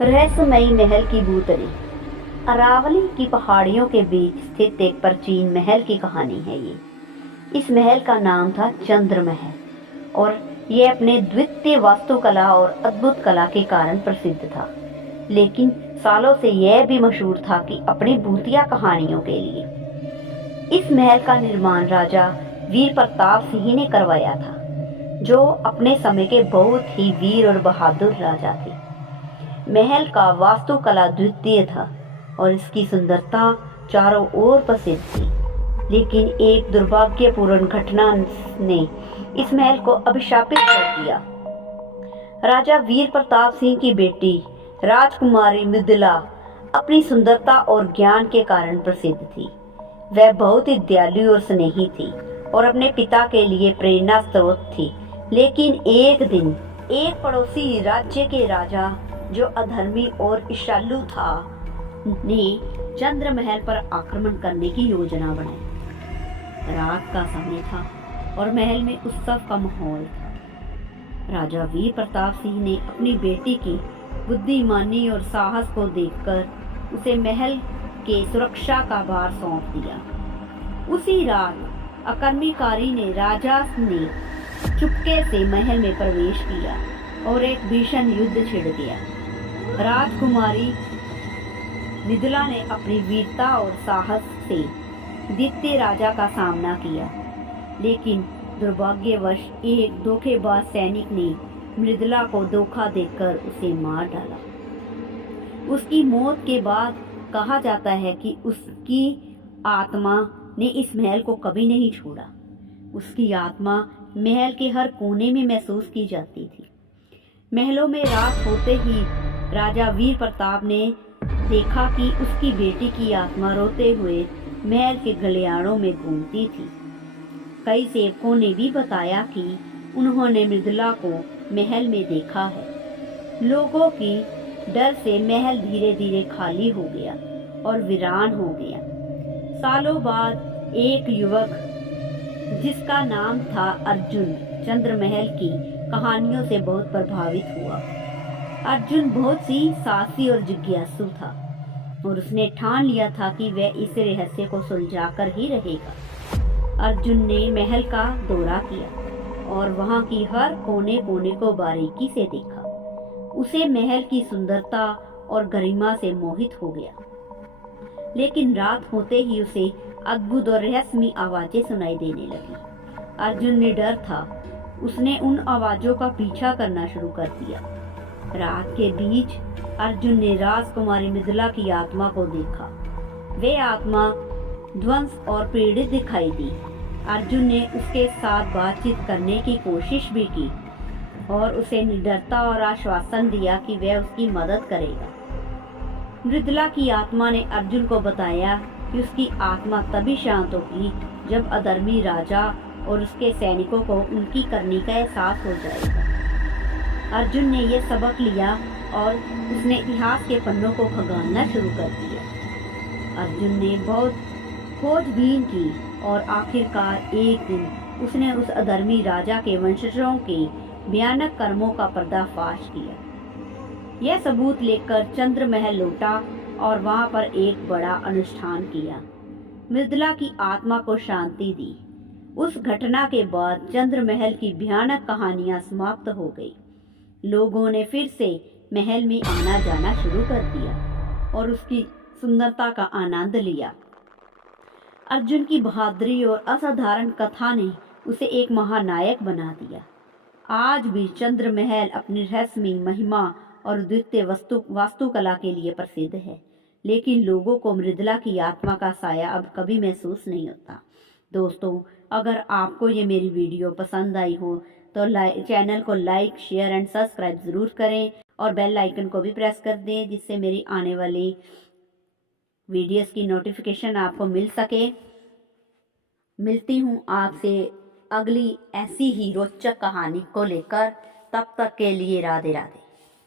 रहस्यमयी महल की भूतनी। अरावली की पहाड़ियों के बीच स्थित एक प्राचीन महल की कहानी है ये। इस महल का नाम था चंद्र महल और यह अपने द्वितीय वास्तुकला और अद्भुत कला के कारण प्रसिद्ध था। लेकिन सालों से यह भी मशहूर था कि अपनी भूतिया कहानियों के लिए। इस महल का निर्माण राजा वीर प्रताप सिंह ने करवाया था, जो अपने समय के बहुत ही वीर और बहादुर राजा थे। महल का वास्तुकला द्वितीय था और इसकी सुंदरता चारों ओर प्रसिद्ध थी। लेकिन एक दुर्भाग्यपूर्ण घटना ने इस महल को अभिशापित कर दिया। राजा वीर प्रताप सिंह की बेटी राजकुमारी मृदुला अपनी सुंदरता और ज्ञान के कारण प्रसिद्ध थी। वह बहुत ही दयालु और स्नेही थी और अपने पिता के लिए प्रेरणा स्रोत थी। लेकिन एक दिन एक पड़ोसी राज्य के राजा, जो अधर्मी और ईर्ष्यालु था, ने चंद्र महल पर आक्रमण करने की योजना बनाई। रात का समय था और महल में उत्सव का माहौल था। राजा वीर प्रताप सिंह ने अपनी बेटी की बुद्धिमानी और साहस को देखकर उसे महल के सुरक्षा का भार सौंप दिया। उसी रात आक्रमणकारी ने राजा ने चुपके से महल में प्रवेश किया और एक भीषण युद्ध छिड़ गया। राजकुमारी मृदुला ने अपनी वीरता और साहस से द्वितीय राजा का सामना किया, लेकिन दुर्भाग्यवश एक धोखेबाज सैनिक ने मृदुला को धोखा देकर उसे मार डाला। उसकी मौत के बाद कहा जाता है कि उसकी आत्मा ने इस महल को कभी नहीं छोड़ा। उसकी आत्मा महल के हर कोने में महसूस की जाती थी। महलों में रात होते ही राजा वीर प्रताप ने देखा कि उसकी बेटी की आत्मा रोते हुए महल के गलियारों में घूमती थी। कई सेवकों ने भी बताया कि उन्होंने मृदुला को महल में देखा है। लोगों की डर से महल धीरे धीरे खाली हो गया और वीरान हो गया। सालों बाद एक युवक, जिसका नाम था अर्जुन, चंद्र महल की कहानियों से बहुत प्रभावित हुआ। अर्जुन बहुत ही साहसी और जिज्ञासु था और उसने ठान लिया था कि वह इस रहस्य को सुलझाकर ही रहेगा। अर्जुन ने महल का दौरा किया और वहां की हर कोने कोने को बारीकी से देखा। उसे महल की सुंदरता और गरिमा से मोहित हो गया। लेकिन रात होते ही उसे अद्भुत और रहस्यमयी आवाजें सुनाई देने लगी। अर्जुन ने डर था, उसने उन आवाजों का पीछा करना शुरू कर दिया। रात के बीच अर्जुन ने राजकुमारी मृदुला की आत्मा को देखा। वे आत्मा ध्वंस और पीड़ित दिखाई दी। अर्जुन ने उसके साथ बातचीत करने की कोशिश भी की और उसे निडरता और आश्वासन दिया कि वह उसकी मदद करेगा। मृदुला की आत्मा ने अर्जुन को बताया कि उसकी आत्मा तभी शांत होगी जब अधर्मी राजा और उसके सैनिकों को उनकी करनी का एहसास हो जाएगा। अर्जुन ने यह सबक लिया और उसने इतिहास के पन्नों को खंगालना शुरू कर दिया। अर्जुन ने बहुत खोजबीन की और आखिरकार एक दिन उसने उस अधर्मी राजा के वंशजों के भयानक कर्मों का पर्दाफाश किया। यह सबूत लेकर चंद्र महल लौटा और वहां पर एक बड़ा अनुष्ठान किया। मृदुला की आत्मा को शांति दी। उस घटना के बाद चंद्र महल की भयानक कहानियां समाप्त हो गई। लोगों ने फिर से महल में आना जाना शुरू कर दिया और उसकी सुंदरता का आनंद लिया। अर्जुन की बहादुरी और असाधारण कथा ने उसे एक महानायक बना दिया। आज भी चंद्र महल अपनी रहस्यमयी महिमा और द्वितीय वास्तुकला के लिए प्रसिद्ध है। लेकिन लोगों को मृदुला की आत्मा का साया अब कभी महसूस नहीं होता। दोस्तों, अगर आपको ये मेरी वीडियो पसंद आई हो तो चैनल को लाइक, शेयर एंड सब्सक्राइब ज़रूर करें और बेल आइकन को भी प्रेस कर दें, जिससे मेरी आने वाली वीडियोस की नोटिफिकेशन आपको मिल सके। मिलती हूँ आपसे अगली ऐसी ही रोचक कहानी को लेकर। तब तक के लिए राधे राधे।